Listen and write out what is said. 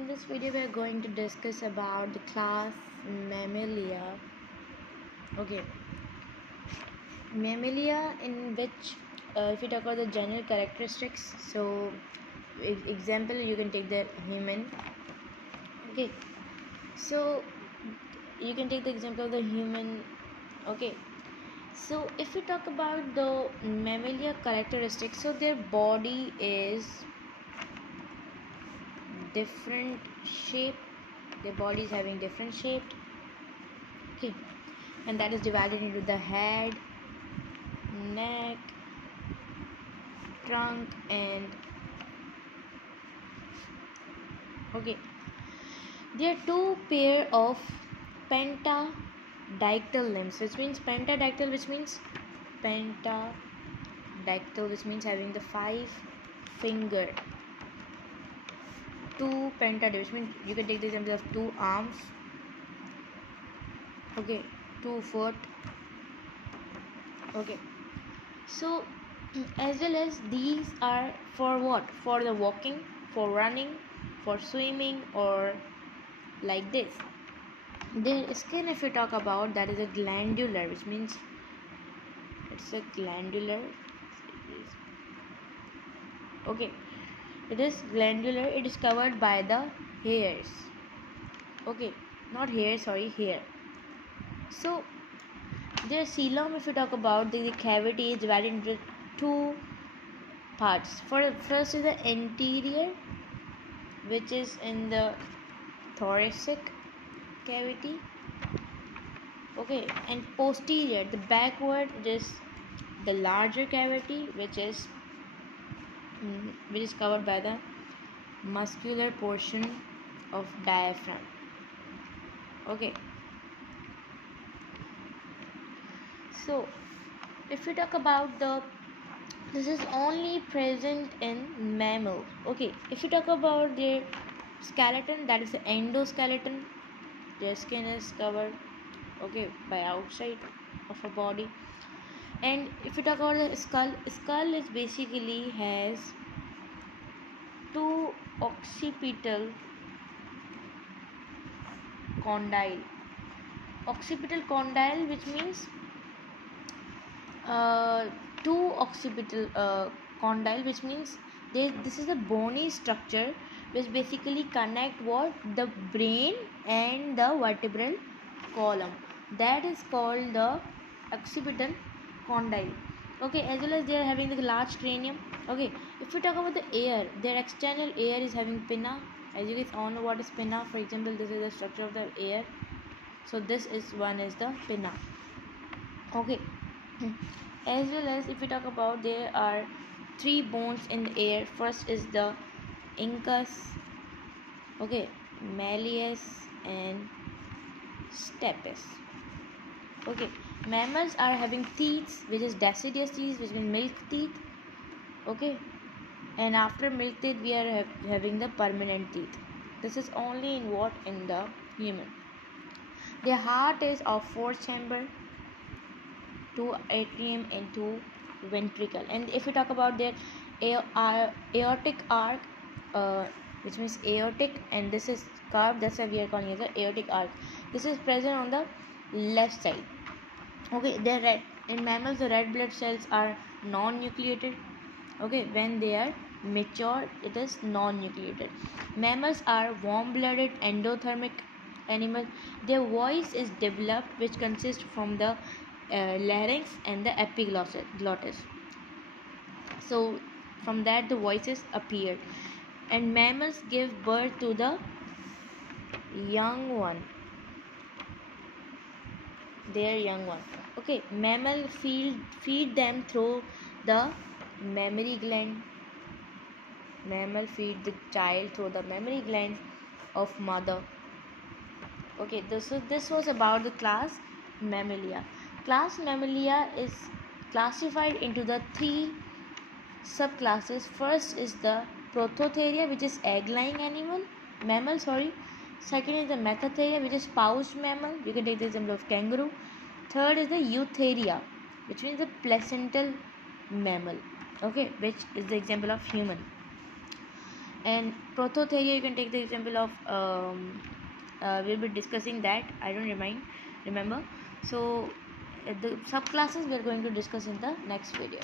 in this video we are going to discuss about the class Mammalia. Okay, Mammalia, in which if you talk about the general characteristics, so example you can take the human. Okay, so you can take the example of the human. Okay, so if we talk about the Mammalia characteristics, so their body is different shape, their body is having different shape. Okay, and that is divided into the head, neck, trunk, and okay, there are two pair of pentadactyl limbs, which means pentadactyl, which means having the 5 finger, two pentadactyl, which means you can take the example of 2 arms. Okay, 2 foot. Okay, so as well as these are for what? For the walking, for running, for swimming, or like this. Their skin, if we talk about, that is a glandular, which means it's a glandular. Okay, it is glandular. It is covered by the hairs. Okay, not hair, sorry, hair. So their coelom, if we talk about, the cavity is divided into 2 parts. For first is the anterior, which is in the thoracic cavity. Okay, and posterior, the backward, is the larger cavity, which is covered by the muscular portion of diaphragm. Okay, so if we talk about this is only present in mammal. Okay, if you talk about their skeleton, that is the endoskeleton. Their skin is covered, okay, by outside of a body. And if you talk about the skull is basically has 2 occipital condyle. Occipital condyle, which means 2 occipital condyle, which means this is a bony structure which basically connect what? The brain and the vertebral column. That is called the occipital condyle. Okay, as well as they are having the large cranium. Okay, if we talk about the ear, their external ear is having pinna. As you guys all know what is pinna. For example, this is the structure of the ear. So this is one is the pinna. Okay, as well as if we talk about, there are 3 bones in the ear. First is the incus, okay, malleus, and stapes. Okay, mammals are having teeth, which is deciduous teeth, which means milk teeth. Okay, and after milk teeth we are having the permanent teeth. This is only in what? In the human. Their heart is of 4 chamber, 2 atrium and 2 ventricle. And if we talk about their aortic arc, which means aortic, and this is curved, that's why we are calling it the aortic arc. This is present on the left side. Okay, in mammals the red blood cells are non-nucleated. Okay, when they are mature it is non-nucleated. Mammals are warm-blooded endothermic animals. Their voice is developed, which consists from the larynx and the epiglottis. So from that the voices appear, and mammals give birth to the young one, their young one. Okay, mammal feed them through the mammary gland. Mammal feed the child through the mammary gland of mother. Okay, this was about the class Mammalia. Class Mammalia is classified into the 3 subclasses. First is the Prothotheria, which is egg-laying mammal. Second is the Megatheria, which is pouched mammal. You can take the example of kangaroo. Third is the Eutheria, which means the placental mammal. Okay, which is the example of human. And prothotheria, you can take the example of we'll be discussing that. I don't remember. So the subclasses we are going to discuss in the next video.